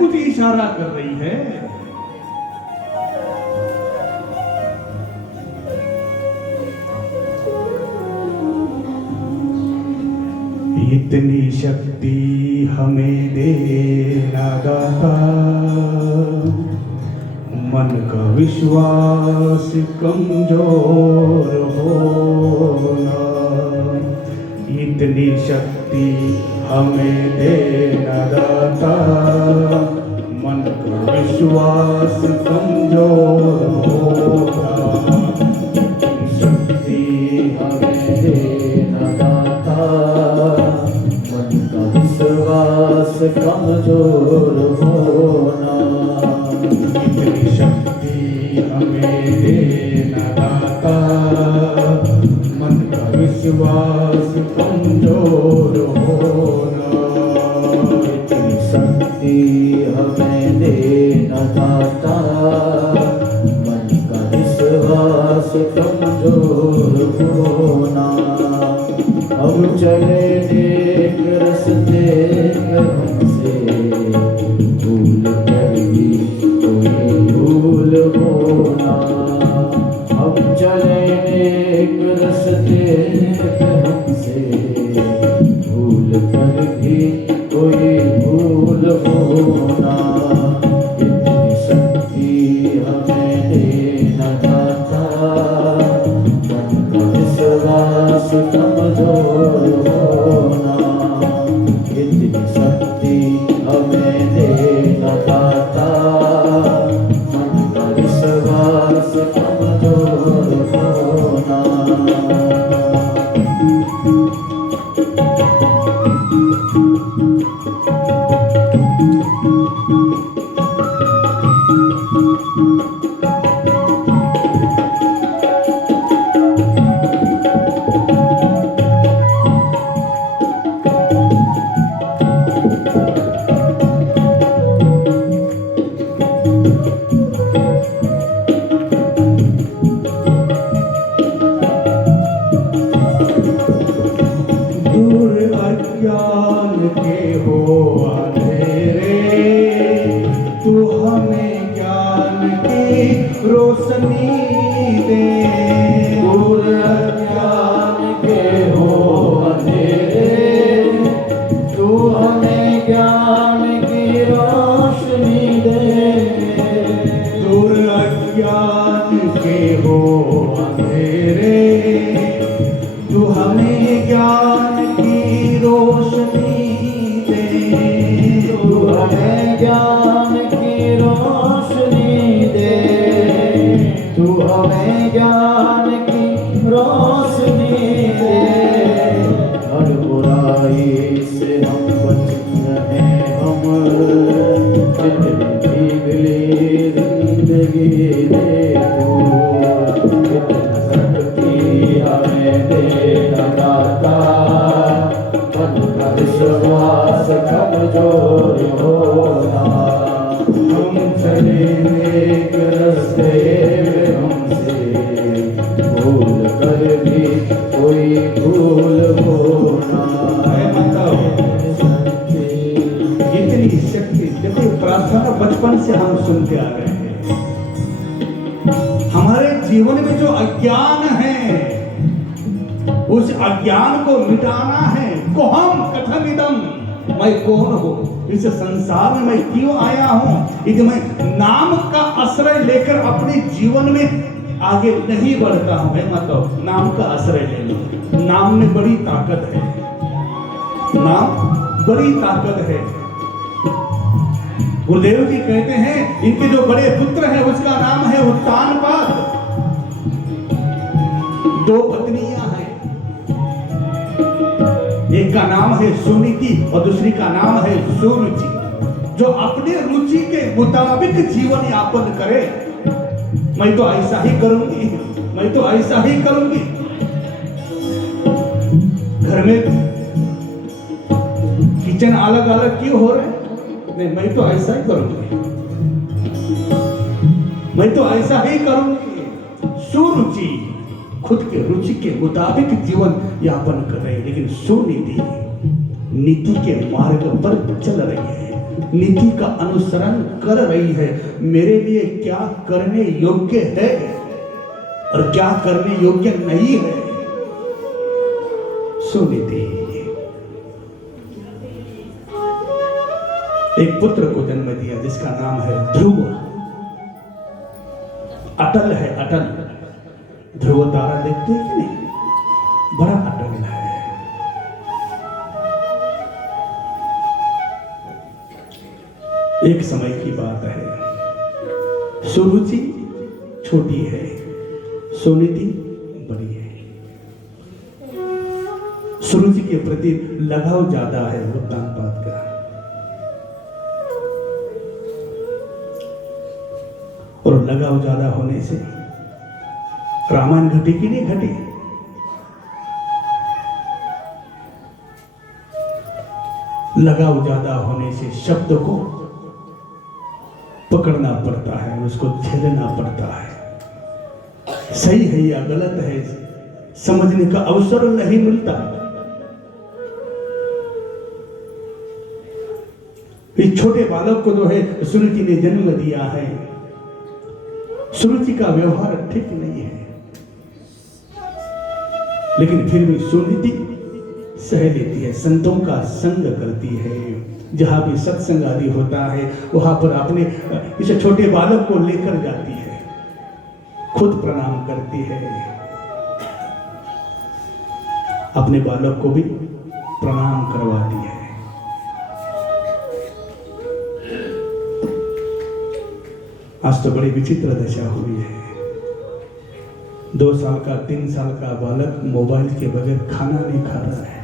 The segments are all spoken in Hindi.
कुछ इशारा कर रही है। इतनी शक्ति हमें देना दाता, मन का विश्वास कमजोर होना। इतनी शक्ति हमें देना दाता, मन का विश्वास कमजोर होना। शक्ति हमें देना दाता, मन का विश्वास कमजोर होना। इतनी शक्ति हमें देना दाता, मन का विश्वास कमजोर होना। इतनी शक्ति हमें देना दाता, मन का विश्वास कमजोर होना। अब चले एक रस्ते हमसे, भूल कर भी कोई भूल होना। अब चले एक रस्ते हमसे, भूल कर भी कोई भूल होना। इतनी शक्ति हमें देना दाता, मन का विश्वास कमजोर होना। इतनी शक्ति हमें देना दाता, मन का विश्वास कमजोर होना। दूर अज्ञान के हो अंधेरे, तू हमें ज्ञान की रोशनी दे। दूर अज्ञान के हो अंधेरे, तू हमें ज्ञान की रोशनी दे। दूर अज्ञान के हो अंधेरे, तू हमें ज्ञान की रोशनी दे। तू हमें ज्ञान की रोशनी दे। तू हमें ज्ञान की रोशनी दे। हर बुराई से हम बच रहे, हम जितनी बिगड़ी जिंदगी दे तू। इतनी शक्ति हमें देना दाता, मन का विश्वास कमजोर होना। हम चले एक रस्ते हमसे, भूल कर भी कोई भूल होना। इतनी शक्ति देखो, प्रार्थना बचपन से हम सुनते आ रहे हैं। हमारे जीवन में जो अज्ञान है, उस अज्ञान को मिटाना है। को हम कथम इदम, मैं कौन हूँ, इस संसार में मैं क्यों आया हूँ। यदि मैं नाम का आश्रय लेकर अपने जीवन में आगे नहीं बढ़ता हूँ, है मतलब नाम का आश्रय ले लो। नाम में बड़ी ताकत है, नाम बड़ी ताकत है। गुरुदेव जी कहते हैं, इनके जो बड़े पुत्र है उसका नाम है उत्तानपाद। दो पत्नियां हैं, एक का नाम है सुनीति और दूसरी का नाम है सुरुचि। जो अपने रुचि के मुताबिक जीवन यापन करे। मैं तो ऐसा ही करूंगी, मैं तो ऐसा ही करूंगी। घर में किचन अलग अलग क्यों हो रहे हैं? नहीं, मैं तो ऐसा ही करूंगी, मैं तो ऐसा ही करूंगी। सुरुचि खुद के रुचि के मुताबिक जीवन यापन कर रहे हैं, लेकिन सुनीति नीति के मार्ग पर चल रही है। नीति का अनुसरण कर रही है, मेरे लिए क्या करने योग्य है और क्या करने योग्य नहीं है। सुनीति एक पुत्र को जन्म दिया जिसका नाम है ध्रुव। अटल है, अटल। ध्रुव तारा देखते हैं कि नहीं, बड़ा अटल है। एक समय की बात है, सुरुचि छोटी है, सुनीति बड़ी है। सुरुचि के प्रति लगाव ज्यादा है उत्तानपाद का, और लगाव ज्यादा होने से रामायण घटी कि नहीं घटी? लगाव ज्यादा होने से शब्द को पकड़ना पड़ता है, उसको झेलना पड़ता है। सही है या गलत है समझने का अवसर नहीं मिलता। इस छोटे बालक को जो है सुरुचि ने जन्म दिया है, सुरुचि का व्यवहार ठीक नहीं है, लेकिन फिर भी सुनीति सह लेती है, संतों का संग करती है। जहां भी सत्संग आदि होता है वहां पर अपने इस छोटे बालक को लेकर जाती है, खुद प्रणाम करती है, अपने बालक को भी प्रणाम करवाती है। आज तो बड़ी विचित्र दशा हुई है। 2 साल का 3 साल का बालक मोबाइल के बगैर खाना नहीं खा रहा है।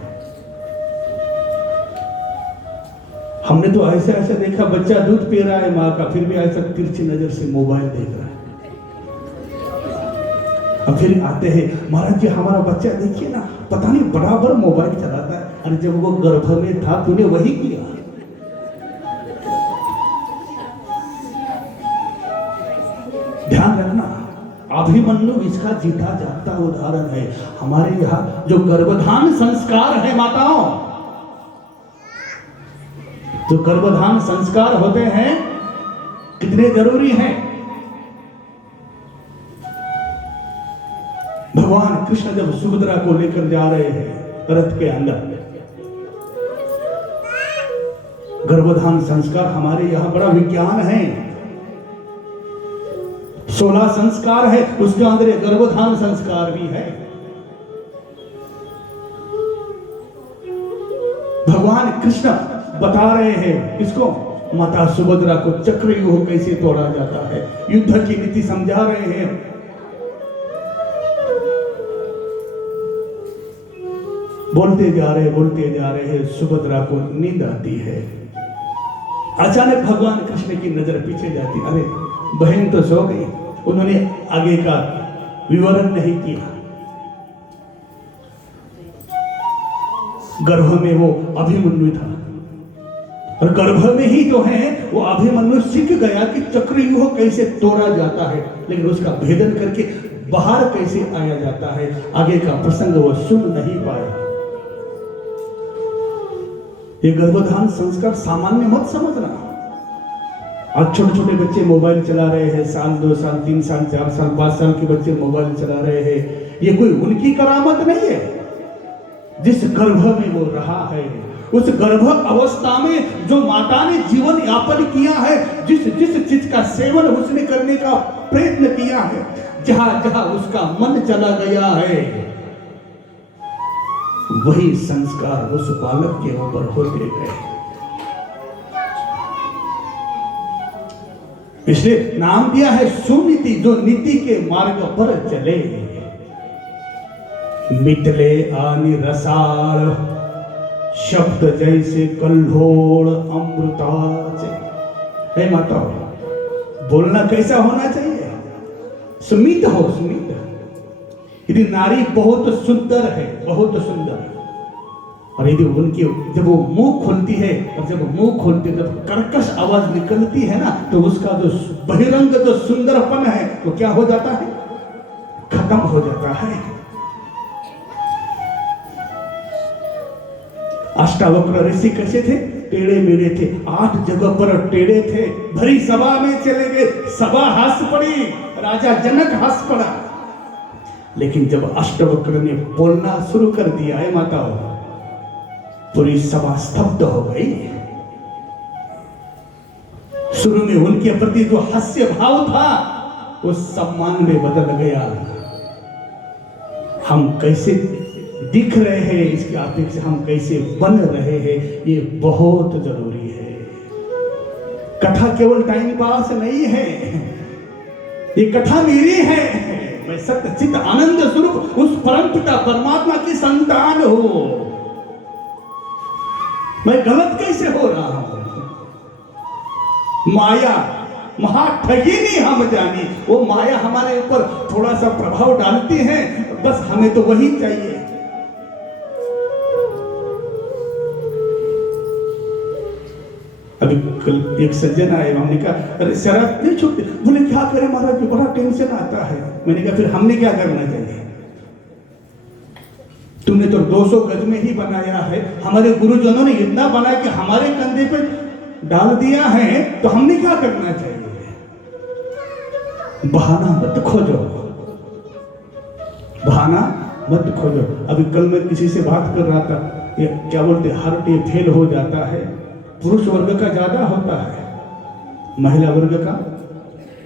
हमने तो ऐसा ऐसा देखा, बच्चा दूध पी रहा है माँ का, फिर भी ऐसा तिरछी नजर से मोबाइल देख रहा है। अब फिर आते हैं, महाराज जी हमारा बच्चा देखिए ना, पता नहीं बराबर मोबाइल चलाता है। अरे जब वो गर्भ में था तूने वही किया। ध्यान रखना, अभिमन्यु इसका जीता जागता उदाहरण है। हमारे यहाँ जो गर्भधान संस्कार है माताओं, जो गर्भधान संस्कार होते हैं कितने जरूरी हैं। भगवान कृष्ण जब सुभद्रा को लेकर जा रहे हैं रथ के अंदर, गर्भधान संस्कार हमारे यहां बड़ा विज्ञान है। 16 संस्कार है, उसके अंदर एक गर्भधान संस्कार भी है। भगवान कृष्ण बता रहे हैं इसको, माता सुभद्रा को चक्रव्यूह कैसे तोड़ा जाता है, युद्ध की नीति समझा रहे हैं। बोलते जा रहे हैं, सुभद्रा को नींद आती है। अचानक भगवान कृष्ण की नजर पीछे जाती, अरे बहन तो सो गई। उन्होंने आगे का विवरण नहीं किया। गर्भ में वो अभिमन्यु था, और गर्भ में ही जो है वो अभिमन्यु सीख गया कि चक्रव्यूह कैसे तोड़ा जाता है, लेकिन उसका भेदन करके बाहर कैसे आया जाता है, आगे का प्रसंग वो सुन नहीं पाया। ये गर्भधान संस्कार सामान्य मत समझना। आज छोटे छोटे बच्चे मोबाइल चला रहे हैं, 1 2 साल 3 साल 4 साल 5 साल के बच्चे मोबाइल चला रहे हैं। ये कोई उनकी करामत नहीं है। जिस गर्भ में वो रहा है, उस गर्भ अवस्था में जो माता ने जीवन यापन किया है, जिस जिस चीज का सेवन उसने करने का प्रयत्न किया है, जहां जहां उसका मन चला गया है, वही संस्कार उस बालक के ऊपर होते गए। इसलिए नाम दिया है सुनीति, जो नीति के मार्ग पर चले। मिटले आनि रसाल, शब्द जैसे कल्होल अमृताच। हे माता, बोलना कैसा होना चाहिए? स्मित हो, स्मित। यदि नारी बहुत सुंदर है, बहुत सुंदर, और यदि उनकी जब वो मुंह खोलती है, और जब मुंह खोलती है जब कर्कश आवाज निकलती है ना, तो उसका जो बहिरंग जो सुंदरपन है वो क्या हो जाता है? खत्म हो जाता है। अष्टावक्र ऋषि कैसे थे? टेढ़े मेढ़े थे, 8 जगह पर टेढ़े थे। भरी सभा में चले गए, सभा हंस पड़ी, राजा जनक हंस पड़ा। लेकिन जब अष्टवक्र ने बोलना शुरू कर दिया है माताओं, पूरी सभा स्तब्ध हो गई। शुरू में उनके प्रति जो हास्य भाव था वो सम्मान में बदल गया। हम कैसे दिख रहे हैं इसकी अपेक्षा हम कैसे बन रहे हैं ये बहुत जरूरी है। कथा केवल टाइम पास नहीं है, ये कथा मेरी है। मैं सत्य चित्त आनंद स्वरूप उस परम पिता परमात्मा की संतान हूं। मैं गलत कैसे हो रहा हूं? माया महाठगिनी हम जानी, वो माया हमारे ऊपर थोड़ा सा प्रभाव डालती है, बस हमें तो वही चाहिए। अभी कल एक सज्जन आए, हमने कहा अरे शराब नहीं छूटती। बोले क्या करें महाराज जी, बड़ा टेंशन आता है। मैंने कहा फिर हमने क्या करना चाहिए? तुमने तो 200 गज में ही बनाया है, हमारे गुरुजनों ने इतना बना कि हमारे कंधे पे डाल दिया है, तो हमने क्या करना चाहिए? बहाना मत खोजो, बहाना मत खोजो। अभी कल मैं किसी से बात कर रहा था, ये क्या बोलते हार्ट ये फेल हो जाता है, पुरुष वर्ग का ज्यादा होता है, महिला वर्ग का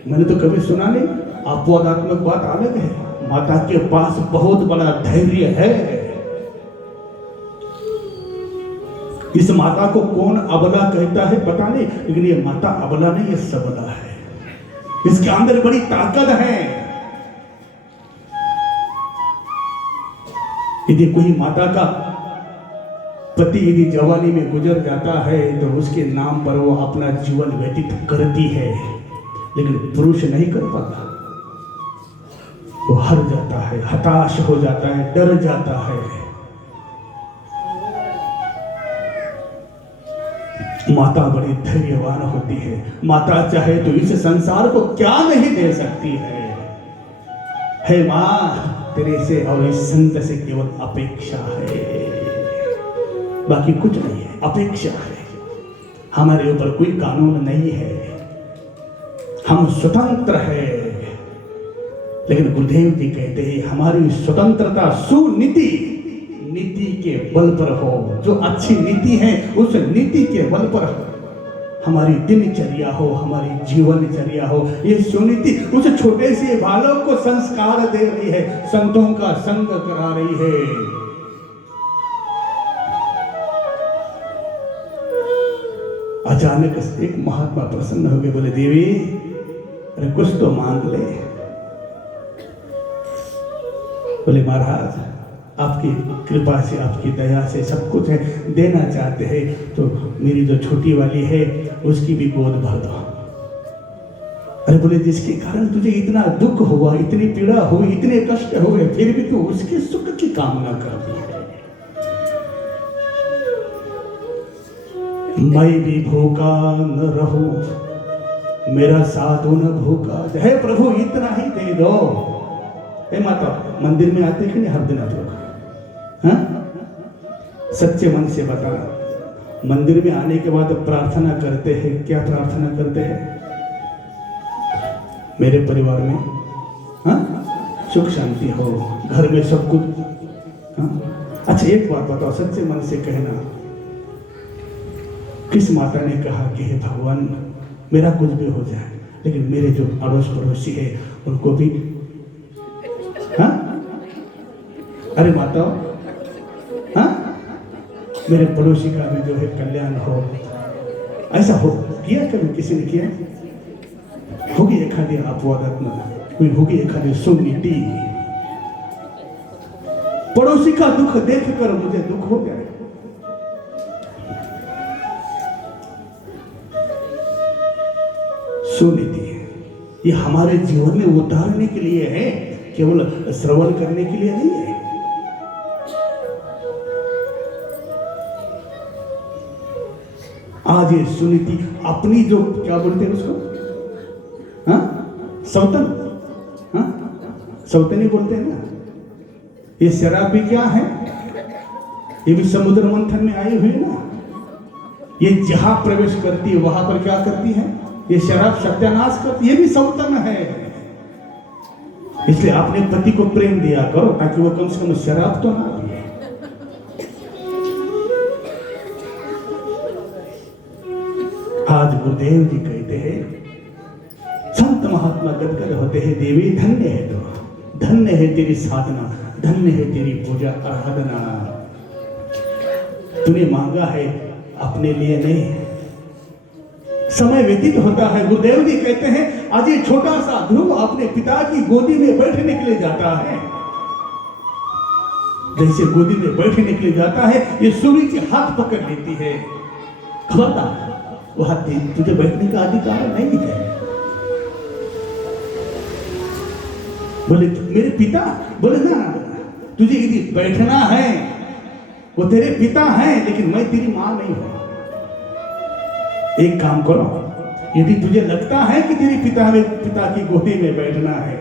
मैंने तो कभी सुना नहीं। अपवादात्मक बात अलग है, माता के पास बहुत बड़ा धैर्य है। इस माता को कौन अबला कहता है पता नहीं, लेकिन ये माता अबला नहीं, ये सबला है। इसके अंदर बड़ी ताकत है। यदि कोई माता का पति यदि जवानी में गुजर जाता है तो उसके नाम पर वो अपना जीवन व्यतीत करती है, लेकिन पुरुष नहीं कर पाता। वो हार जाता है, हताश हो जाता है, डर जाता है। माता बड़ी धैर्यवान होती है। माता चाहे तो इस संसार को क्या नहीं दे सकती है। हे मां, तेरे से और इस संत से केवल अपेक्षा है, बाकी कुछ नहीं है, अपेक्षा है। हमारे ऊपर कोई कानून नहीं है, हम स्वतंत्र है। लेकिन गुरुदेव जी कहते हैं हमारी स्वतंत्रता सुनीति नीति के बल पर हो। जो अच्छी नीति है उस नीति के बल पर हमारी दिनचर्या हो, हमारी जीवनचर्या हो। ये सुनीति उस छोटे से बालक को संस्कार दे रही है, संतों का संग करा रही है। अचानक एक महात्मा प्रसन्न हो गए, बोले देवी अरे कुछ तो मांग ले। बोले महाराज आपकी कृपा से, आपकी दया से सब कुछ है, देना चाहते हैं तो मेरी जो छोटी वाली है उसकी भी गोद भर दो। अरे बोले जिसके कारण तुझे इतना दुख हुआ, इतनी पीड़ा हुई, इतने कष्ट हुए, फिर भी तू उसके सुख की कामना करती है। मैं भी भूखा न रहूं, मेरा साधु न भूखा, हे प्रभु इतना ही दे दो। हे माता, मंदिर में आते कि नहीं हर दिन आप लोग? हाँ? सच्चे मन से बताना, मंदिर में आने के बाद प्रार्थना करते हैं, क्या प्रार्थना करते हैं? मेरे परिवार में हाँ सुख शांति हो, घर में सब कुछ हाँ? अच्छा एक बात बताओ, सच्चे मन से कहना, किस माता ने कहा कि हे भगवान मेरा कुछ भी हो जाए लेकिन मेरे जो अड़ोस पड़ोसी है उनको भी हाँ? अरे माताओं हाँ? मेरे पड़ोसी का भी जो है कल्याण हो, ऐसा हो किया कभी किसी ने किया? होगी एखादी अपवादात्मक, कोई होगी एखादी सुनीति। पड़ोसी का दुख देखकर मुझे दुख हो गया। सुनीति ये हमारे जीवन में उतारने के लिए है, केवल श्रवण करने के लिए नहीं है। आज ये सुनीति अपनी जो क्या बोलते हैं उसको हाँ? सौतन हाँ? सौतन ही बोलते हैं ना। ये शराब भी क्या है? ये भी समुद्र मंथन में आई हुई ना। ये जहां प्रवेश करती है वहां पर क्या करती है? ये शराब सत्यानाश करती, ये भी सौतन है। इसलिए अपने पति को प्रेम दिया करो ताकि वो कम से कम शराब तो ना पिए। आज गुरुदेव जी कहते हैं, संत महात्मा गदगद होते हैं, देवी धन्य है तो, धन्य है तेरी साधना, धन्य है तेरी पूजा आराधना। तूने मांगा है अपने लिए नहीं। समय व्यतीत होता है। गुरुदेव जी कहते हैं, आज ये छोटा सा ध्रुव अपने पिता की गोदी में बैठने के लिए जाता है। जैसे गोदी में बैठने के लिए जाता है, ये सूर्य के हाथ पकड़ लेती है। खबरदार, वहां तुझे बैठने का अधिकार नहीं है। बोले मेरे पिता? बोले ना, तुझे यदि बैठना है, वो तेरे पिता हैं, लेकिन मैं तेरी मां नहीं हूं। एक काम करो, यदि तुझे लगता है कि तेरे पिता की गोदी में बैठना है,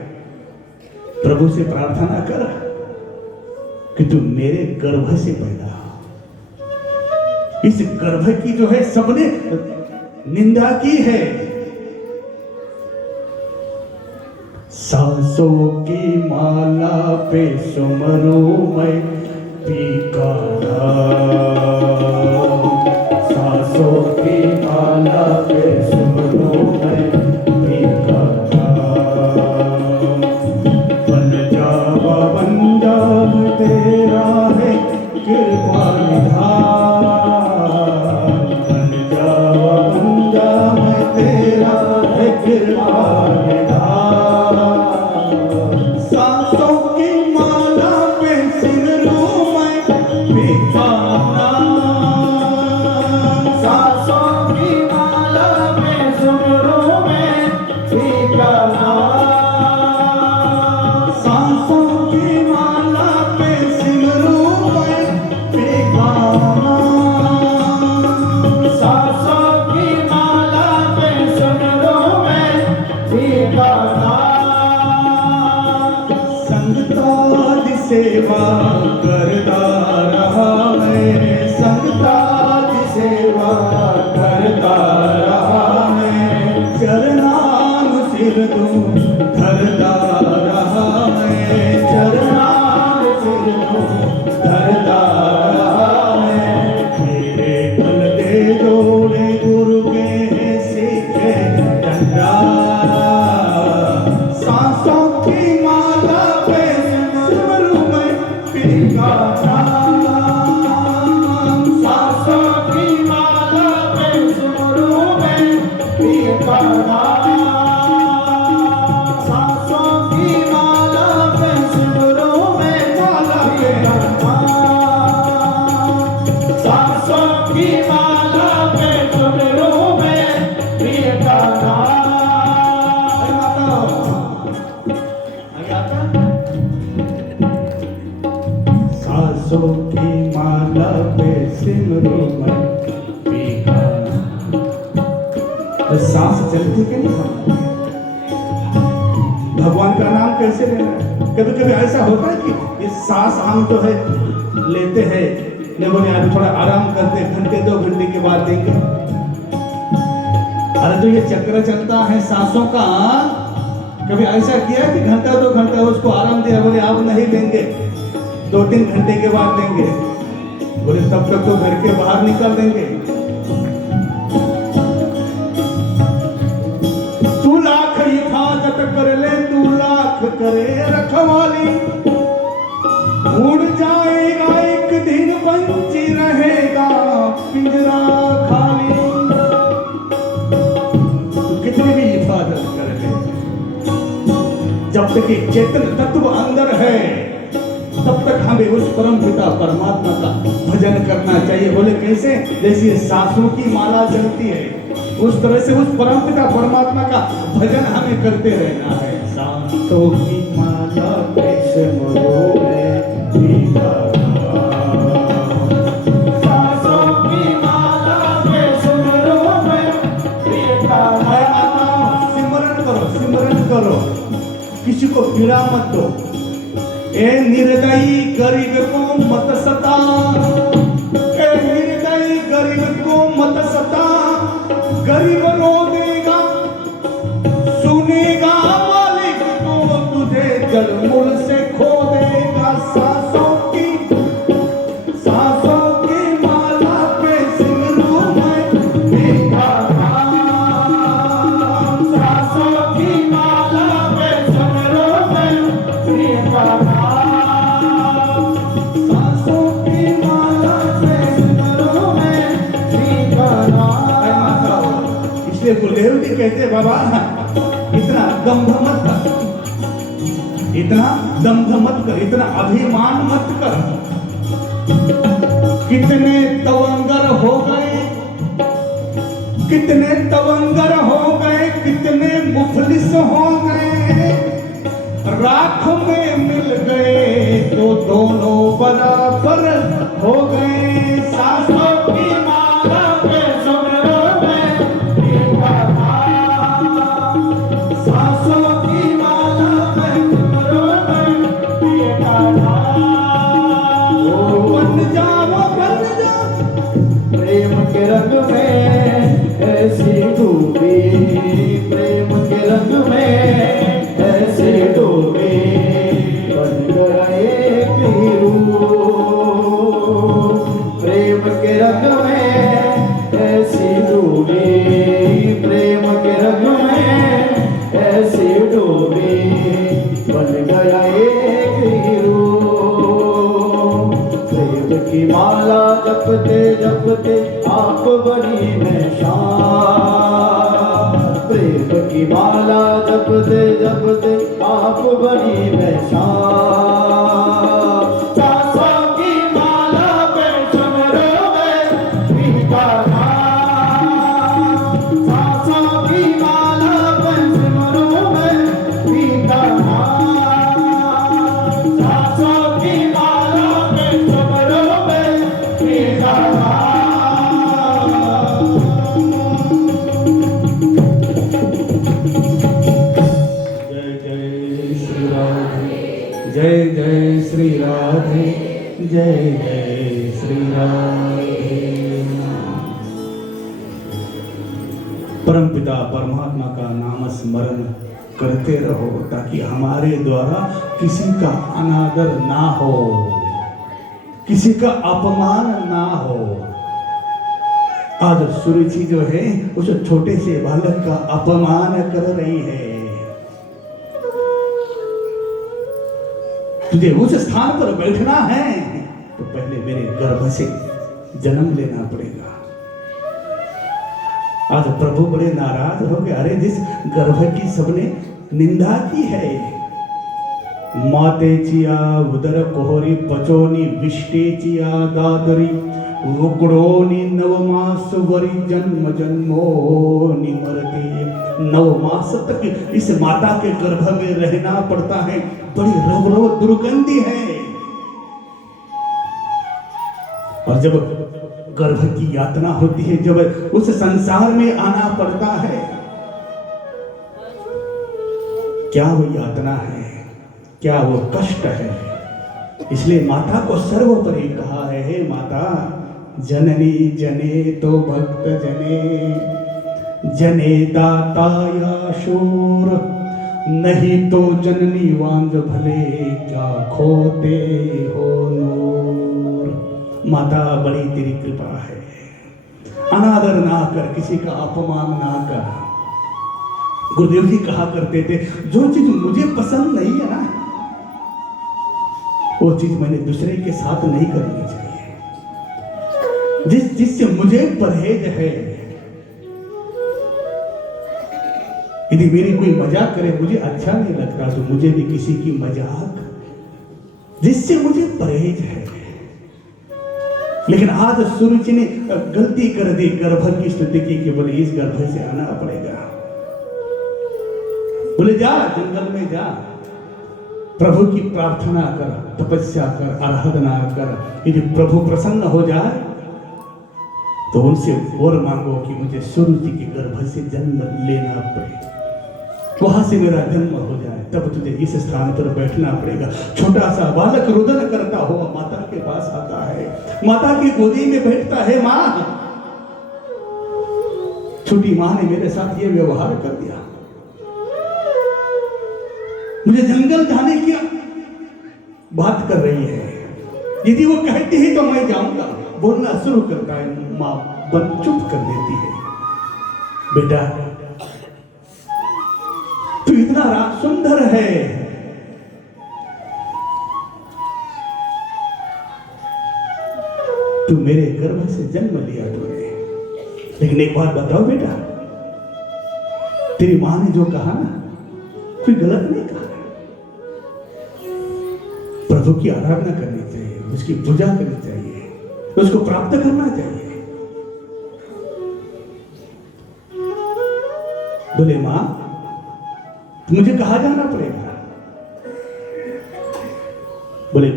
प्रभु से प्रार्थना कर कि तू मेरे गर्भ से पैदा हो। इस गर्भ की जो है सबने निंदा की है। सांसों की माला पे सुमरू मैं पीका नाम, सांसों की माला पे सुमरू मैं पीका नाम। बन जाब तेरा है कृपा निधान, बन जाब तेरा है कृपा निधान। सांसों की माला पे सिमरू मैं पीका नाम, सांसों की माला पे सिमरू मैं पीका नाम, सांसों की माला पे सिमरू मैं पीका नाम, सांसों की माला पे सिमरू मैं पीका नाम। संगताज सेवा करता रहा मैं, संगताज सेवा करता रहा मैं, चरणान सिर दूं धरता रहा मैं, चरणान सिर दूं धरता रहा मैं। मेरे बल दे जोड़े गुरु के सीखे डंडा, सांसों की माला पे सिमरू मैं पीका नाम, सांसों की माला पे सिमरू मैं पीका नाम, सांसों की माला पे सिमरू मैं माला पीका नाम, सांसों की माला पे सिमरू मैं पीका नाम। सांसों की माला पे सिमरू मैं पीका नाम। तो सांस चलती के नहीं, भगवान का नाम कैसे लेना है? कभी कभी ऐसा होता है कि ये सांस हम तो है लेते हैं, नहीं बोले आज थोड़ा आराम करते, घंटे 2 घंटे के बाद देंगे। अरे जो ये चक्र चलता है सांसों का, कभी ऐसा किया कि घंटा 2 घंटा उसको आराम दिया, बोले आप नहीं लेंगे, 2-3 घंटे के बाद देंगे। बोले तब तक तो घर के बाहर निकल देंगे। तू लाख हिफाजत कर ले, तू लाख करे रखवाली, उड़ जाएगा एक दिन बंची रहेगा पिंजरा खाली। तू कितनी भी हिफाजत कर ले, जब तक ये चेतन तत्व अंदर है तब तक हमें उस परम पिता परमात्मा का भजन करना चाहिए। बोले कैसे? जैसे सांसों की माला चलती है, उस तरह से उस परम पिता परमात्मा का भजन हमें करते रहना है। सांसों की माला पे सिमरू मैं पीका नाम, सांसों की माला पे सिमरू मैं पीका नाम। सिमरन करो, सिमरन करो, किसी को पीड़ा मत दो। ए निर्दयी गरीब को मत सता, ए निर्दयी गरीब को मत सता। गरीब रो देगा, सुनेगा मालिक तो तुझे जलमुल से खो देगा। सांसों की माला पे सिमरू में देखा नाम, सांसों की माला पे सिमरू में देखा नाम, सांसों की माला पे सिमरू में देखा नाम। इसलिए गुरुदेव जी कहते बाबा इतना दंभ मत कर, इतना दंभ मत कर, इतना अभिमान मत कर। कितने तवंगर हो गए, कितने तवंगर हो गए, कितने मुफलिस हो गए, राख में मिल गए तो दोनों बराबर हो गए। सांसों की माला पे सुमरो में देखा नाम, सांसों की माला पे सुमरो में देखा नाम। बन जाओ प्रेम के रंग में ऐसी डूबी, प्रेम के रंग में ऐसी डूबी, बन गया एक ही रूप। प्रेम के रंग में ऐसी डूबी, प्रेम के रंग में ऐसी डूबी, बन गया एक ही रूप। प्रेम की माला जपते जपते आप बनी मैं शान, प्रेम की माला जपते जपते आप बनी मैं शान। सांसों की माला पे सिमरो में देखा नाम, सांसों की माला पे सिमरो में देखा नाम, सांसों की माला पे सिमरो में देखा नाम। जय जय श्री राधे, जय जय श्री राधे। परमपिता परमात्मा का नाम स्मरण करते रहो ताकि हमारे द्वारा किसी का अनादर ना हो, किसी का अपमान ना हो। आज सुरुचि जो है उस छोटे से बालक का अपमान कर रही है। तुझे उस स्थान पर बैठना है तो पहले मेरे गर्भ से जन्म लेना पड़ेगा। आज प्रभु बड़े नाराज हो गए, अरे जिस गर्भ की सबने निंदा की है। माते चिया उदर कोहरी पचोनी विष्टे चिया दादरी उगड़ोनी नवमास वरी जन्म जन्मो निमरते। 9 मास तक इस माता के गर्भ में रहना पड़ता है, बड़ी रव दुर्गंधी है। और जब गर्भ की यातना होती है, जब उस संसार में आना पड़ता है, क्या वो यातना है, क्या वो कष्ट है। इसलिए माता को सर्वोपरि कहा है, हे माता जननी जने तो भक्त जने, जने दाता या शूर, नहीं तो जननी वांझ भले क्या खोते हो नूर। माता बड़ी तेरी कृपा है, अनादर ना कर, किसी का अपमान ना कर। गुरुदेव जी कहा करते थे, जो चीज मुझे पसंद नहीं है ना, वो चीज मैंने दूसरे के साथ नहीं करनी चाहिए। जिससे मुझे परहेज है, यदि मेरी कोई मजाक करे मुझे अच्छा नहीं लगता तो मुझे भी किसी की मजाक, जिससे मुझे परहेज है। लेकिन आज सुरुचि ने गलती कर दी, गर्भ की स्तुति की कि बोले इस गर्भ से आना पड़ेगा। बोले जा जंगल में जा, प्रभु की प्रार्थना कर, तपस्या कर, आराधना कर। यदि प्रभु प्रसन्न हो जाए तो उनसे और मांगो कि मुझे सुरुचि के गर्भ से जन्म लेना पड़े, वहां से मेरा जन्म हो जाए, तब तुझे इस स्थान पर बैठना पड़ेगा। छोटा सा बालक रुदन करता हुआ माता के पास आता है, माता की गोदी में बैठता है। माँ, छोटी मां ने मेरे साथ ये व्यवहार कर दिया। मुझे जंगल जाने की बात कर रही है, यदि वो कहती है तो मैं जाऊंगा। बोलना शुरू करता है, मां बन चुप कर देती है। बेटा तू इतना सुंदर है, तू मेरे गर्भ से जन्म लिया तूने, लेकिन एक बात बताओ बेटा, तेरी मां ने जो कहा ना, कोई गलत नहीं कहा। प्रभु की आराधना करनी चाहिए, उसकी पूजा करनी चाहिए, उसको प्राप्त करना चाहिए। बोले मां मुझे कहा जाना पड़ेगा। बोले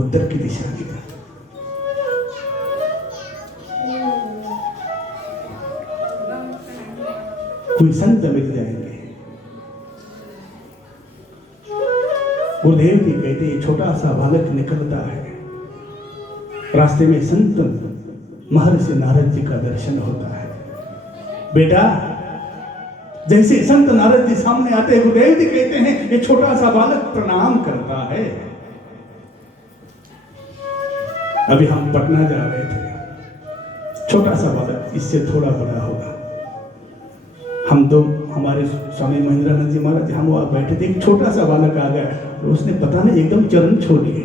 उत्तर की दिशा की तरफ। कोई संत मिल जाएंगे। गुरुदेव जी कहते हैं छोटा सा बालक निकलता है, रास्ते में संत महर्षि नारद जी का दर्शन होता है। बेटा जैसे संत नारद जी सामने आते हैं, गुरुदेव जी कहते हैं ये छोटा सा बालक प्रणाम करता है। अभी हम पटना जा रहे थे, छोटा सा बालक, इससे थोड़ा बड़ा होगा। हम दो, हमारे स्वामी महेंद्रानंद जी महाराज, हम वहां बैठे थे, एक छोटा सा बालक आ गया, उसने पता नहीं एकदम चरण छोड़ लिए।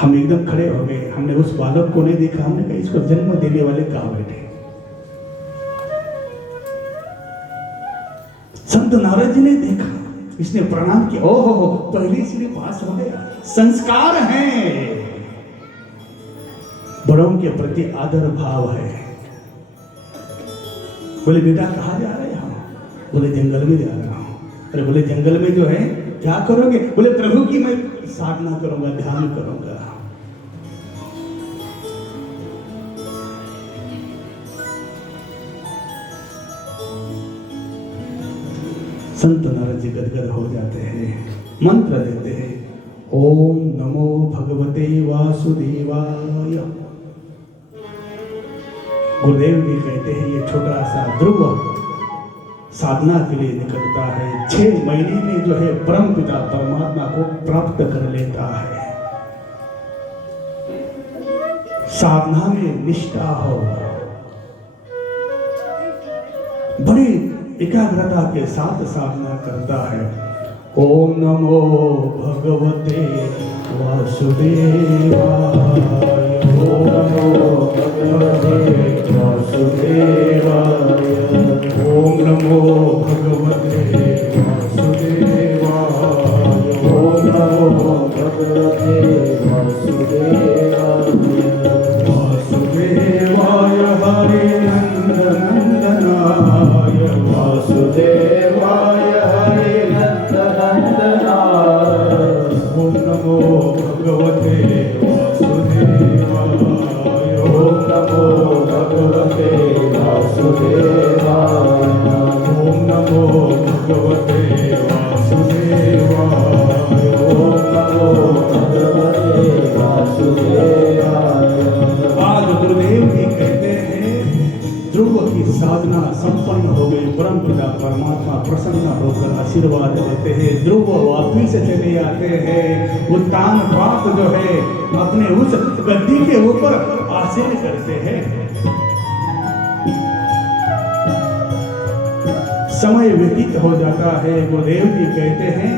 हम एकदम खड़े हो गए, हमने उस बालक को नहीं देखा, हमने कहा इसको जन्म देने वाले कहां बैठे। संत नारद जी ने देखा, इसने प्रणाम किया, ओहो पहली सीढ़ी पास हो गया। संस्कार हैं, बड़ों के प्रति आदर भाव है। बोले बेटा कहाँ जा रहे हम? बोले जंगल में जा रहा हूं। अरे बोले जंगल में जो है क्या करोगे? बोले प्रभु की मैं साधना करूंगा, ध्यान करूंगा। संत नारद जी गदगद हो जाते हैं, मंत्र देते हैं, ओम नमो भगवते वासुदेवाय। गुरुदेव जी कहते हैं ये छोटा सा ध्रुव साधना के लिए निकलता है, 6 महीने में जो है परम पिता परमात्मा को प्राप्त कर लेता है। साधना में निष्ठा हो, बड़ी एकाग्रता के साथ साधना करता है। ओम नमो भगवते वासुदेवाय, ओम नमो भगवते वासुदेवाय, ओम नमो भगवते वासुदेवाय, ओम नमो भगवते वासुदेवाय, वासुदेवाय हरे नंदनंदनाय, वासुदेवाय हरे नंदनंदनाय, ओम नमो भगवते वासुदेवाय, ओम नमो भगवते वासुदेवाय, ओम नमो भगवते वासुदेवाय, ओम नमो भगवते वासुदेवाय। आज गुरुदेव जी कहते हैं ध्रुव की साधना संपन्न हो गई, परम पिता परमात्मा प्रसन्न होकर आशीर्वाद देते हैं। ध्रुव वापिस से चले आते हैं, उत्तान प्राप्त जो है अपने उस गद्दी के ऊपर आसीन करते हैं। समय व्यतीत हो जाता है, गुरुदेव जी कहते हैं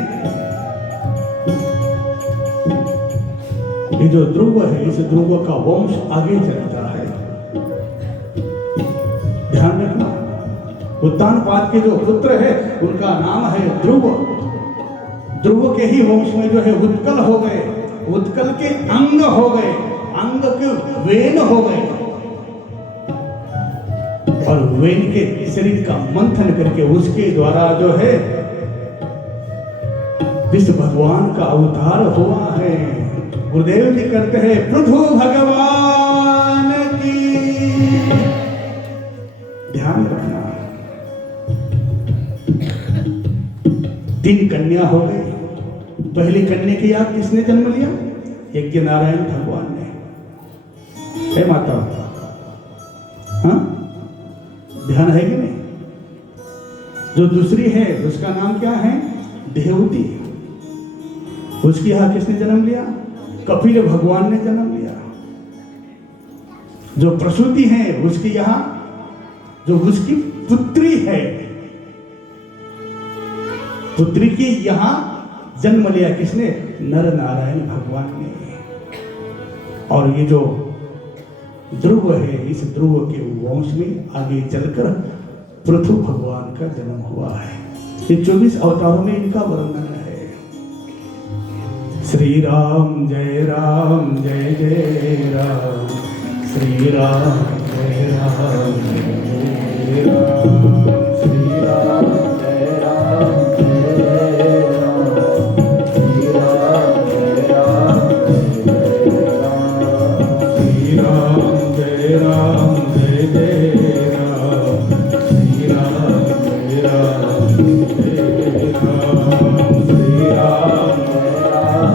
ये जो ध्रुव है, इस ध्रुव का वंश आगे चलता है। ध्यान रखना, उत्तानपाद के जो पुत्र है उनका नाम है ध्रुव। ध्रुव के ही वंश में जो है उत्कल हो गए, उत्कल के अंग हो गए, अंग के वेन हो गए, और वेन के शरीर का मंथन करके उसके द्वारा जो है विष्णु भगवान का अवतार हुआ है। गुरुदेव जी करते हैं पृथु भगवान की। ध्यान रखना, 3 कन्या हो गई। पहली कन्या की याद किसने जन्म लिया? यज्ञ नारायण भगवान ने। हे माता, हाँ, ध्यान है कि नहीं? जो दूसरी है उसका नाम क्या है? देवहूति। उसकी यहां किसने जन्म लिया? कपिल भगवान ने जन्म लिया। जो प्रसूति है उसकी यहां, जो उसकी पुत्री है, पुत्री की यहां जन्म लिया किसने? नर नारायण भगवान ने। और ये जो ध्रुव है, इस ध्रुव के वंश में आगे चलकर पृथु भगवान का जन्म हुआ है। ये 24 अवतारों में इनका वर्णन है। श्री राम जय राम जय जय राम, श्री राम जय राम जय राम, श्री राम जय राम जय राम, श्री राम जय राम जय राम, श्री राम जय राम जय जय राम, श्री राम जय राम जय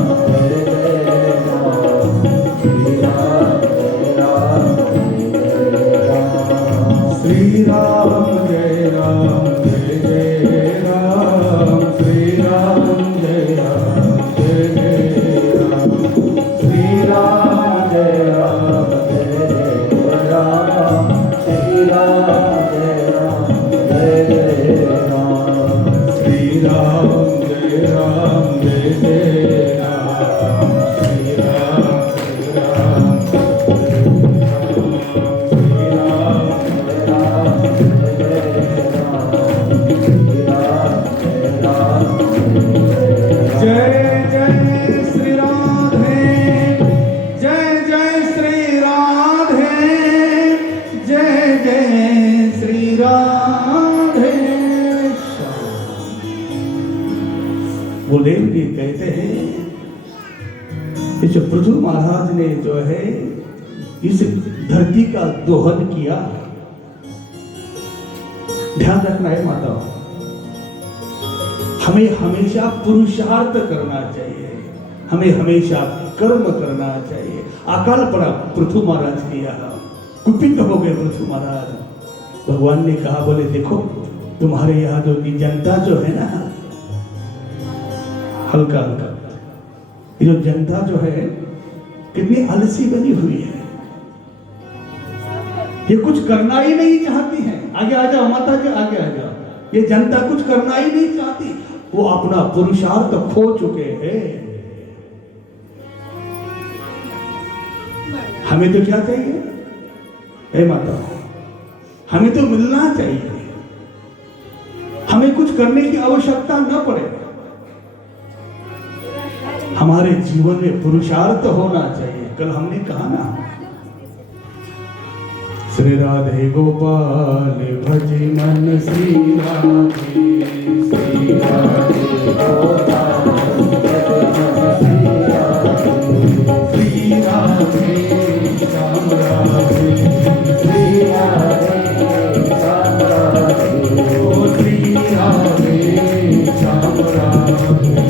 राम, श्री राम श्री राम जय राम जय जय राम, श्री राम जय राम जय जय राम, श्री राम जय राम जय जय राम, श्री राम जय राम जय जय राम, श्री राम जय राम जय जय राम, श्री राम जय राम बोलेंगे। कहते हैं इस पृथु महाराज ने जो है इस धरती का दोहन किया। ध्यान रखना है माता, हमें हमेशा पुरुषार्थ करना चाहिए, हमें हमेशा कर्म करना चाहिए। अकाल पड़ा पृथु महाराज के यहाँ, कुपित हो गए पृथु महाराज। भगवान ने कहा, बोले देखो तुम्हारे यहाँ जो की जनता जो है ना, हल्का हल्का ये जो जनता जो है कितनी आलसी बनी हुई है, ये कुछ करना ही नहीं चाहती है। आगे आ जाओ माता जी, आगे आ जाओ। ये जनता कुछ करना ही नहीं चाहती, वो अपना पुरुषार्थ खो चुके हैं। हमें तो क्या चाहिए? हे माता, हमें तो मिलना चाहिए, हमें कुछ करने की आवश्यकता न पड़े। हमारे जीवन में पुरुषार्थ होना चाहिए। कल हमने कहा ना, श्री राधे गोपाल भज मन श्री राधे, श्री राधे गोपाल श्री राधे श्याम राधे, श्री राधे श्याम राधे, ओ श्री राधे श्याम राधे,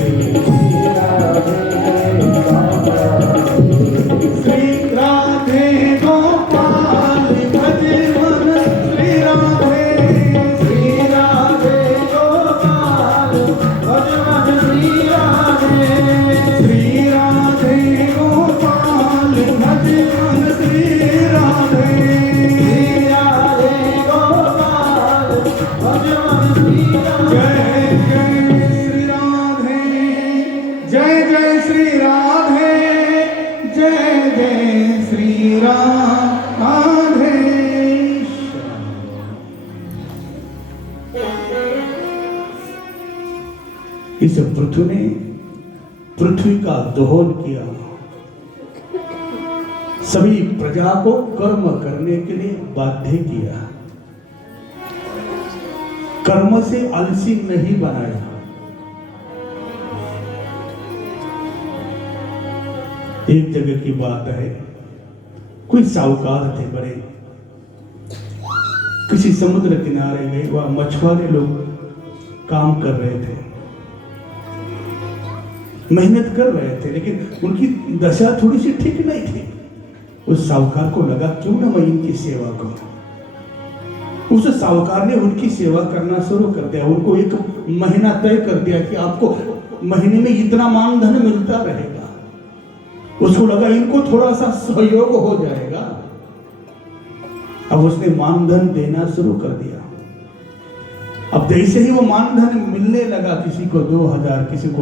श्री राधे गोपाल भज मन श्री राधे, श्री राधे गोपाल भज मन श्री राधे, श्री राधे गोपाल भज मन श्री राधे, श्री राधे गोपाल भज मन श्री राधे। जय जय श्री राधे, जय जय श्री राधे। इस पृथ्वी ने पृथ्वी का दोहन किया, सभी प्रजा को कर्म करने के लिए बाध्य किया, कर्म से आलसी नहीं बनाया। एक जगह की बात है, कोई साहूकार थे बड़े, किसी समुद्र किनारे गए, वहां मछुआरे लोग काम कर रहे थे, मेहनत कर रहे थे, लेकिन उनकी दशा थोड़ी सी ठीक नहीं थी। उस साहूकार को लगा क्यों ना मैं इनकी सेवा करूं। उस साहूकार ने उनकी सेवा करना शुरू कर दिया। उनको एक महीना तय कर दिया कि आपको महीने में इतना मानधन मिलता रहेगा। उसको लगा इनको थोड़ा सा सहयोग हो जाएगा। अब उसने मानधन देना शुरू कर दिया। अब जैसे ही वो मानधन मिलने लगा, किसी को 2000, किसी को